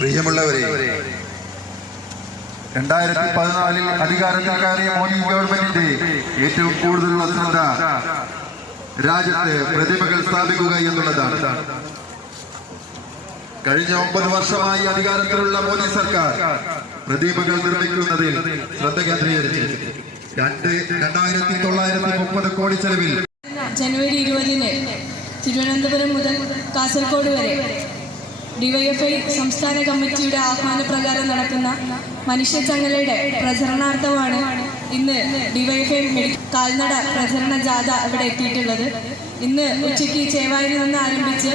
പ്രിയമുള്ളവരെ, 2014 അധികാരത്തിൽ കയറിയ മോദി ഗവൺമെന്റിന്റെ ഏറ്റവും കൂടുതലുള്ള ശ്രദ്ധ രാജ്യത്ത് പ്രതിമകൾ സ്ഥാപിക്കുക എന്നുള്ളതാണ്. കഴിഞ്ഞ 9 വർഷമായി അധികാരത്തിലുള്ള മോദി സർക്കാർ പ്രതിമകൾ നിർമ്മിക്കുന്നതിൽ ശ്രദ്ധ കേന്ദ്രീകരിച്ചു. 2930 കോടി ചെലവിൽ ജനുവരി 20-ന് തിരുവനന്തപുരം മുതൽ കാസർഗോഡ് വരെ ഡിവൈഎഫ്ഐ സംസ്ഥാന കമ്മിറ്റിയുടെ ആഹ്വാനപ്രകാരം നടക്കുന്ന മനുഷ്യച്ചങ്ങലയുടെ പ്രചരണാർത്ഥമാണ് ഇന്ന് ഡിവൈഎഫ്ഐ കാൽനട പ്രചരണ ജാഥ ഇവിടെ എത്തിയിട്ടുള്ളത്. ഇന്ന് ഉച്ചയ്ക്ക് ചേവായിൽ നിന്ന് ആരംഭിച്ച്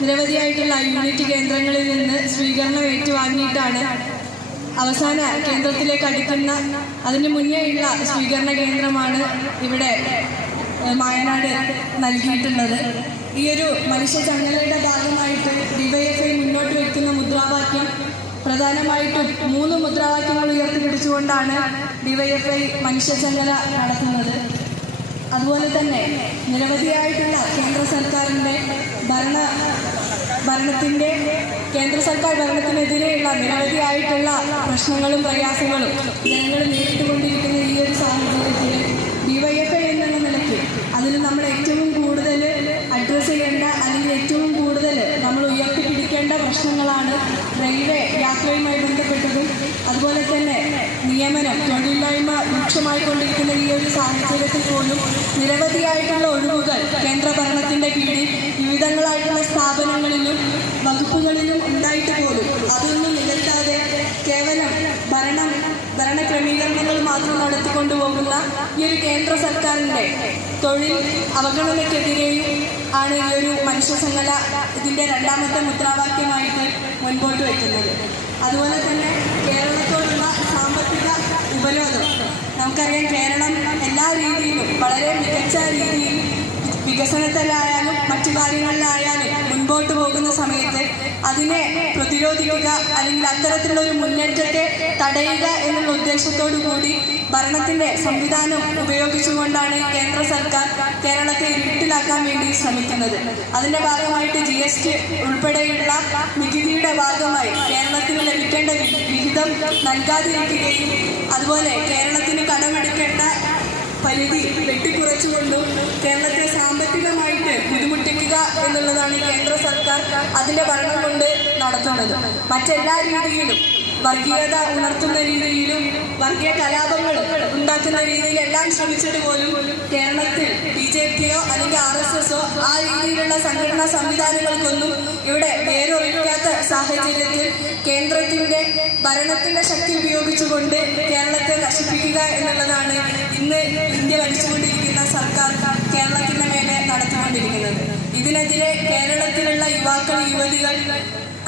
നിരവധിയായിട്ടുള്ള യൂണിറ്റ് കേന്ദ്രങ്ങളിൽ നിന്ന് സ്വീകരണം ഏറ്റുവാങ്ങിയിട്ടാണ് അവസാന കേന്ദ്രത്തിലേക്ക് അടുക്കുന്ന അതിന് മുന്നേയുള്ള സ്വീകരണ കേന്ദ്രമാണ് ഇവിടെ മായനാട് നൽകിയിട്ടുള്ളത്. ഈ ഒരു മനുഷ്യചങ്ങലയുടെ ഭാഗമായിട്ട് ഡിവൈഎഫ്ഐ മുന്നോട്ട് വയ്ക്കുന്ന മുദ്രാവാക്യം പ്രധാനമായിട്ടും 3 മുദ്രാവാക്യങ്ങൾ ഉയർത്തിപ്പിടിച്ചുകൊണ്ടാണ് ഡിവൈഎഫ്ഐ മനുഷ്യചങ്ങല നടത്തുന്നത്. അതുപോലെ തന്നെ നിരവധിയായിട്ടുള്ള കേന്ദ്ര സർക്കാരിൻ്റെ കേന്ദ്ര സർക്കാർ ഭരണത്തിനെതിരെയുള്ള നിരവധിയായിട്ടുള്ള പ്രശ്നങ്ങളും പ്രയാസങ്ങളും ജനങ്ങൾ നേരിട്ടുകൊണ്ടിരിക്കുന്ന ഈ ഒരു സാഹചര്യത്തിൽ ഡിവൈഎഫ്ഐ എന്നുള്ള നിലയ്ക്ക് അതിൽ നമ്മൾ ഏറ്റവും കൂടുതൽ അഡ്രസ്സ് ചെയ്യേണ്ട അല്ലെങ്കിൽ ഏറ്റവും കൂടുതൽ നമ്മൾ ഉയർത്തിപ്പിടിക്കേണ്ട പ്രശ്നങ്ങളാണ് റെയിൽവേ യാത്രയുമായി ബന്ധപ്പെട്ടതും അതുപോലെ തന്നെ നിയമനം, തൊഴിലില്ലായ്മ രൂക്ഷമായിക്കൊണ്ടിരിക്കുന്ന ഈ ഒരു സാഹചര്യത്തിൽ പോലും നിരവധിയായിട്ടുള്ള ഒഴിവുകൾ കേന്ദ്ര ഭരണത്തിൻ്റെ കീഴിൽ വിവിധങ്ങളായിട്ടുള്ള സ്ഥാപനങ്ങളിലും വകുപ്പുകളിലും ഉണ്ടായിട്ട് പോലും അതൊന്നും നികത്താതെ കേവലം ഭരണക്രമീകരണങ്ങൾ മാത്രം നടത്തിക്കൊണ്ടുപോകുന്ന ഈ ഒരു കേന്ദ്ര സർക്കാരിൻ്റെ തൊഴിൽ അവഗണനയ്ക്കെതിരെയും ആണ് ഈ ഒരു മനുഷ്യചങ്ങല ഇതിൻ്റെ 2ാമത്തെ മുദ്രാവാക്യമായിട്ട് മുൻപോട്ട് വയ്ക്കുന്നത്. അതുപോലെ തന്നെ കേരളത്തോടുള്ള സാമ്പത്തിക ഉപരോധം, നമുക്കറിയാം കേരളം എല്ലാ രീതിയിലും വളരെ മികച്ച രീതിയിൽ വികസനത്തിലായാലും മറ്റു കാര്യങ്ങളിലായാലും മുൻപോട്ട് പോകുന്ന സമയത്ത് അതിനെ പ്രതിരോധിക്കുക അല്ലെങ്കിൽ അത്തരത്തിലുള്ള ഒരു മുന്നേറ്റത്തെ തടയുക എന്നുള്ള ഉദ്ദേശത്തോടു കൂടി ഭരണത്തിൻ്റെ സംവിധാനം ഉപയോഗിച്ചുകൊണ്ടാണ് കേന്ദ്ര സർക്കാർ കേരളത്തെ ഇരുട്ടിലാക്കാൻ വേണ്ടി ശ്രമിക്കുന്നത്. അതിൻ്റെ ഭാഗമായിട്ട് GST ഉൾപ്പെടെയുള്ള നികുതിയുടെ ഭാഗമായി കേരളത്തിന് ലഭിക്കേണ്ട വിഹിതം നൽകാതിരിക്കുകയും അതുപോലെ കേരളത്തിന് കടമെടുക്കേണ്ട പരിധി വെട്ടിക്കുറച്ചുകൊണ്ടും കേരളത്തെ സാമ്പത്തികമായിട്ട് ബുദ്ധിമുട്ടിക്കുക എന്നുള്ളതാണ് കേന്ദ്ര സർക്കാർ അതിൻ്റെ ഭരണം കൊണ്ട് നടത്തുന്നത്. മറ്റെല്ലാ രീതിയിലും വർഗീയത ഉണർത്തുന്ന രീതിയിലും വർഗീയ കലാപങ്ങൾ ഉണ്ടാക്കുന്ന രീതിയിലെല്ലാം ശ്രമിച്ചിട്ട് പോലും കേരളത്തിൽ BJPയോ അല്ലെങ്കിൽ RSSോ ആ രീതിയിലുള്ള സംഘടനാ സംവിധാനങ്ങൾക്കൊന്നും ഇവിടെ വേരൊഴിക്കാത്ത സാഹചര്യത്തിൽ കേന്ദ്രത്തിൻ്റെ ഭരണത്തിൻ്റെ ശക്തി ഉപയോഗിച്ചുകൊണ്ട് കേരളത്തെ നശിപ്പിക്കുക എന്നുള്ളതാണ് ഇന്ന് ഇന്ത്യ ഭരിച്ചുകൊണ്ടിരിക്കുന്ന സർക്കാർ കേരളത്തിൻ്റെ മേലെ നടത്തിക്കൊണ്ടിരിക്കുന്നത്. ഇതിനെതിരെ കേരളത്തിലുള്ള യുവാക്കൾ യുവതികൾ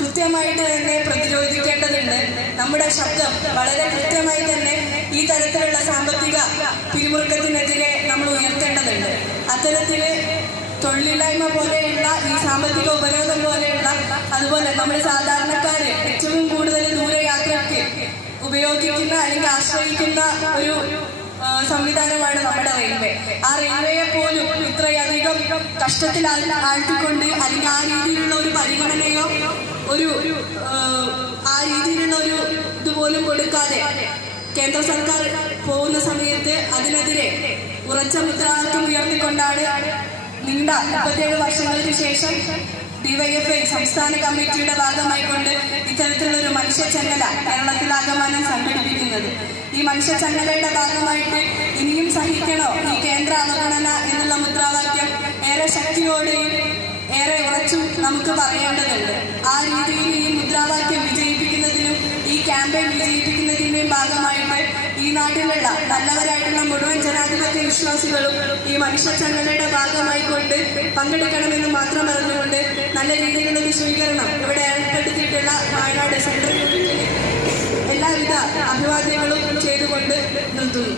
കൃത്യമായിട്ട് തന്നെ പ്രതിരോധിക്കേണ്ടതുണ്ട്. നമ്മുടെ ശബ്ദം വളരെ കൃത്യമായി തന്നെ ഈ തരത്തിലുള്ള സാമ്പത്തിക പിരിമുറുക്കത്തിനെതിരെ നമ്മൾ ഉയർത്തേണ്ടതുണ്ട്. അത്തരത്തിൽ തൊഴിലില്ലായ്മ പോലെയുള്ള ഈ സാമ്പത്തിക ഉപരോധം പോലെയുള്ള അതുപോലെ നമ്മൾ സാധാരണക്കാർ ഏറ്റവും കൂടുതൽ ദൂരയാത്രയ്ക്ക് ഉപയോഗിക്കുന്ന അല്ലെങ്കിൽ ആശ്രയിക്കുന്ന ഒരു സംവിധാനമാണ് നമ്മുടെ റെയിൽവേ. ആ റെയിൽവേയെ പോലും ഇത്രയധികം കഷ്ടത്തിൽ ആഴ്ത്തിക്കൊണ്ട് അല്ലെങ്കിൽ ആ രീതിയിലുള്ള ഒരു പരിഗണനയോ ആ രീതിയിലുള്ള ഒരു ഇതുപോലും കൊടുക്കാതെ കേന്ദ്ര സർക്കാർ പോകുന്ന സമയത്ത് അതിനെതിരെ ഉറച്ച മുദ്രാവാക്യം ഉയർത്തിക്കൊണ്ടാണ് നീണ്ട 37 വർഷങ്ങൾക്ക് ശേഷം ഡിവൈഎഫ്ഐ സംസ്ഥാന കമ്മിറ്റിയുടെ ഭാഗമായിക്കൊണ്ട് ഇത്തരത്തിലുള്ള ഒരു മനുഷ്യചങ്ങല കേരളത്തിലാകമാനം സംഘടിപ്പിക്കുന്നത്. ഈ മനുഷ്യചങ്ങലയുടെ ഭാഗമായിട്ട് ഇനിയും സഹിക്കണോ ഈ കേന്ദ്ര അവഗണന എന്നുള്ള മുദ്രാവാക്യം ഏറെ ശക്തിയോടെയും ഏറെ ഉറച്ചും നമുക്ക് പറയേണ്ടതുണ്ട്. ആ രീതിയിൽ ഈ മുദ്രാവാക്യം വിജയിപ്പിക്കുന്നതിനും ഈ ക്യാമ്പയിൻ വിജയിപ്പിക്കുന്നതിൻ്റെയും ഭാഗമായിട്ട് ഈ നാട്ടിലുള്ള നല്ലവരായിട്ടുള്ള മുഴുവൻ ജനാധിപത്യ വിശ്വാസികളും ഈ മനുഷ്യചങ്ങലയുടെ ഭാഗമായിക്കൊണ്ട് പങ്കെടുക്കണമെന്ന് മാത്രം പറഞ്ഞുകൊണ്ട് നല്ല രീതിയിലുള്ള ഒരു സ്വീകരണം ഇവിടെ ഏർപ്പെടുത്തിയിട്ടുള്ള വയനാട് സെൻട്രൽ യൂണിറ്റിന് എല്ലാവിധ അഭിവാദ്യങ്ങളും ചെയ്തുകൊണ്ട് നിർത്തുന്നു.